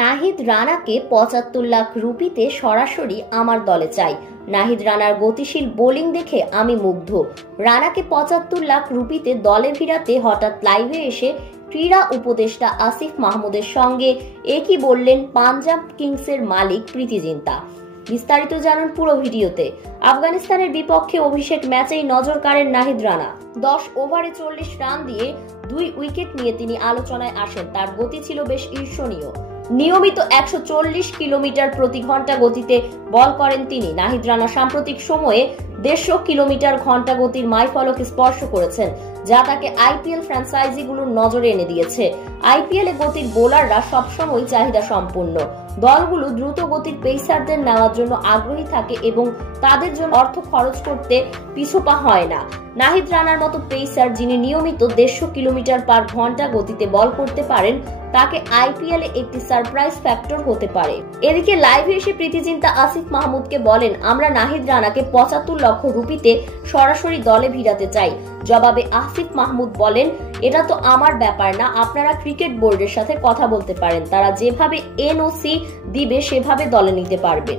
নাহিদ রানাকে ৭৫ লাখ রুপিতে সরাসরি আমার দলে চাই। নাহিদ রানার গতিশীল বোলিং দেখে আমি মুগ্ধ। রানাকে ৭৫ লাখ রুপিতে দলে ভিড়াতে হঠাৎ লাইভে এসে ক্রীড়া উপদেষ্টা আসিফ মাহমুদের সঙ্গে একই বললেন পাঞ্জাব কিংসের মালিক প্রীতি জিন্তা। বিস্তারিত জানুন পুরো ভিডিওতে। আফগানিস্তানের বিপক্ষে অভিষেক ম্যাচেই নজর কাড়েন নাহিদ রানা। 10 ওভারে 40 রান দিয়ে 2 উইকেট নিয়ে তিনি আলোচনায় আসেন। তার গতি ছিল বেশ ঈর্ষণীয়। নিয়মিত 140 কিলোমিটার প্রতি ঘন্টা গতিতে বল করেন তিনি। নাহিদ রানা সাম্প্রতিক সময়ে 150 কিলোমিটার ঘন্টা গতির মাইলফলক স্পর্শ করেছেন, যা তাকে আইপিএল ফ্র্যাঞ্চাইজিগুলোর নজরে এনে দিয়েছে। আইপিএলে গতির বোলাররা সবসময় চাহিদা সম্পন্ন। দলগুলো দ্রুত গতির পেসারদের নেওয়ার জন্য আগ্রহী থাকে এবং তাদের জন্য অর্থ খরচ করতে পিছুপা হয় না। নাহিদ রানার মতো পেসার যিনি নিয়মিত 150 কিলোমিটার পার ঘন্টা গতিতে বল করতে পারেন, তাকে আইপিএলে একটি সারপ্রাইজ ফ্যাক্টর হতে পারে। এদিকে লাইভে এসে প্রীতি জিন্তা আসিফ মাহমুদকে বলেন, আমরা নাহিদ রানাকে ৭৫ লক্ষ রুপিতে সরাসরি দলে ভিড়াতে চাই। জবাবে আসিফ মাহমুদ বলেন, এটা তো আমার ব্যাপার না, আপনারা ক্রিকেট বোর্ডের সাথে কথা বলতে পারেন, তারা যেভাবে এনওসি দিবে সেভাবে দলে নিতে পারবেন।